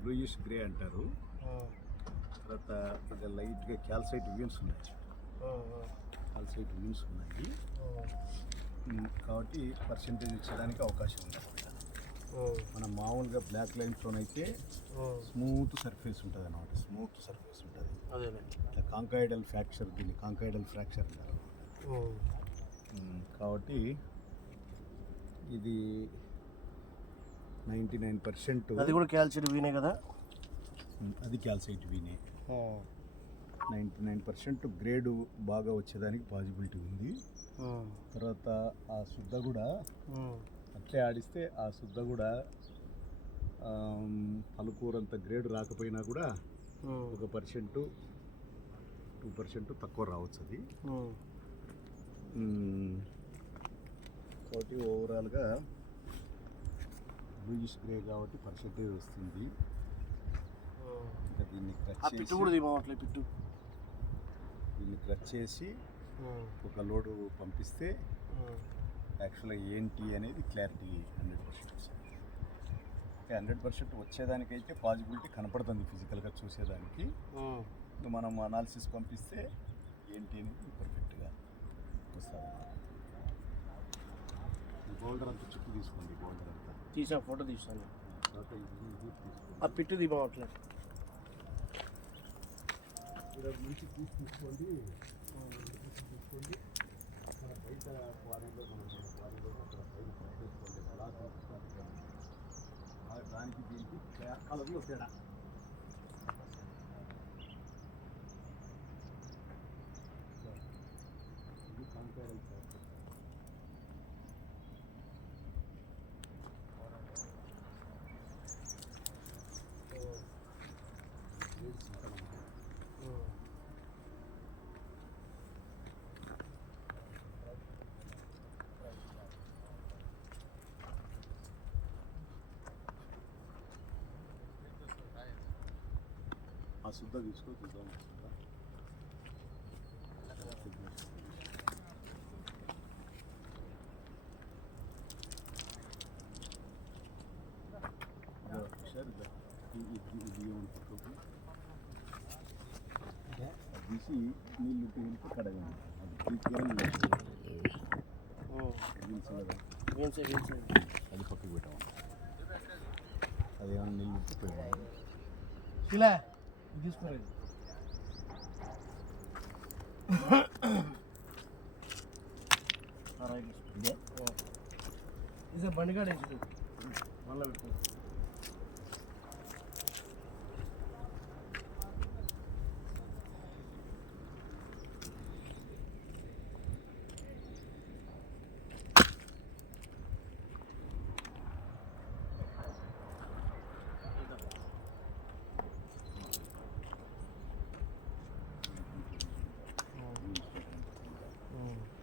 Bluish grey అంటారు. తర్వాత కొద్దిగా లైట్గా క్యాల్సైట్ వీన్స్ ఉన్నాయి. క్యాల్సైట్ వీన్స్ ఉన్నాయి కాబట్టి పర్సెంటేజ్ ఇచ్చడానికి అవకాశం ఉంది. మనం మామూలుగా బ్లాక్ లైమ్స్టోన్ అయితే స్మూత్ సర్ఫేస్ ఉంటుంది అన్నమాట. స్మూత్ సర్ఫేస్ ఉంటుంది. ఇట్లా కాంకాయిడల్ ఫ్రాక్చర్, దీన్ని కాంకాయిడల్ ఫ్రాక్చర్ అంటారు. కాబట్టి ఇది 99% అది కూడా క్యాల్సైట్ వీనే కదా. అది క్యాల్సైట్ వీనే. 99% గ్రేడు బాగా వచ్చేదానికి పాసిబిలిటీ ఉంది. తర్వాత ఆ శుద్ధ కూడా అట్లే ఆడిస్తే ఆ శుద్ధ కూడా పలుకూరంత గ్రేడ్ రాకపోయినా కూడా 1% 2% తక్కువ రావచ్చు అది. కాబట్టి ఓవరాల్గా బ్లూయిష్ గ్రే కాబట్టి పర్సెంటేజ్ వస్తుంది. ఇంకా దీన్ని క్రచ్ చేసి ఒక లోడు పంపిస్తే యాక్చువల్గా ఏంటి అనేది క్లారిటీ 100% వస్తుంది. 100% వచ్చేదానికైతే పాసిబిలిటీ కనపడుతుంది ఫిజికల్గా చూసేదానికి. మనం అనాలిసిస్ పంపిస్తే ఏంటి అనేది పర్ఫెక్ట్గా వస్తుంది. గోల్డర్ అంతా చుట్టూ తీసుకోండి. గోల్డర్ అంతా తీసా, ఫోటో తీసాను. ఆ పిట్టు దీపం మంచి తీసుకోండి. మన బయట క్వారీలో అక్కడ పైన తీసుకోండి. దానికి దీనికి కలర్లో తేడా. ఇది కాంకాయిడల్ ఫ్రాక్చర్. ఆ శుద్ధ తీసుకో, చూద్దాం. తీసి నీళ్ళు తీసి కడగండి. అది పక్కకు పెట్టాము. అదేమన్నా నీళ్ళు పెట్టాము. ఇలా తీసుకోలేదు. ఇది బండిగాడ మళ్ళీ పెట్టు.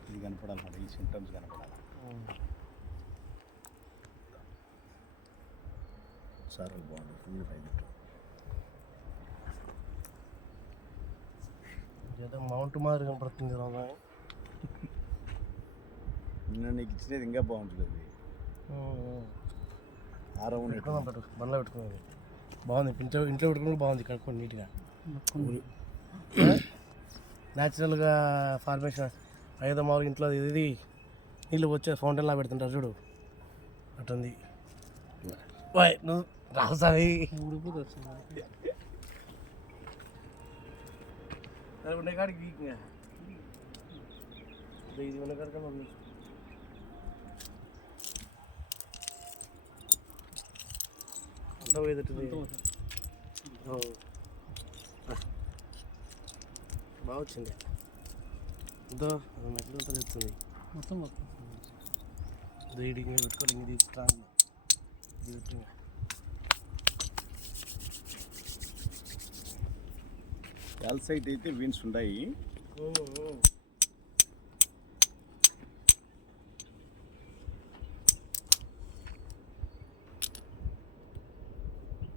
ఇది కనపడాలన్నమాట. ఈ సింటమ్స్ కనపడాలి. సార్ బాగుంది. Full right. ఏదో మౌంట్ మాదిరి కనపడుతుంది. నిన్న నీకు ఇచ్చినది ఇంకా బాగుంటుంది. అది ఆరౌండ్ పెట్టు, బండ్లో పెట్టుకునేది బాగుంది. ఇంట్లో పెట్టుకుని బాగుంది. కనుక్కోండి నీట్గా. న్యాచురల్గా ఫార్మేషన్ ఏదో మామూలు ఇంట్లో ఇది నీళ్ళు వచ్చే ఫౌంటైన్లా పెడుతుంటారు చూడు, అటుంది. నువ్వు రాసావి ఉండే కాడికి వీక్గా ఇది ఉండే కాడికి ఉంది. అంతా పోయేటట్టు బాగా వచ్చింది. ఎంతో మెట్లు అంతా తెస్తుంది మొత్తం. ఇది పెట్టుకోవాలి. ఇది స్ట్రాంగ్. ఇది పెట్టి క్యాల్సైట్ అయితే వీన్స్ ఉన్నాయి.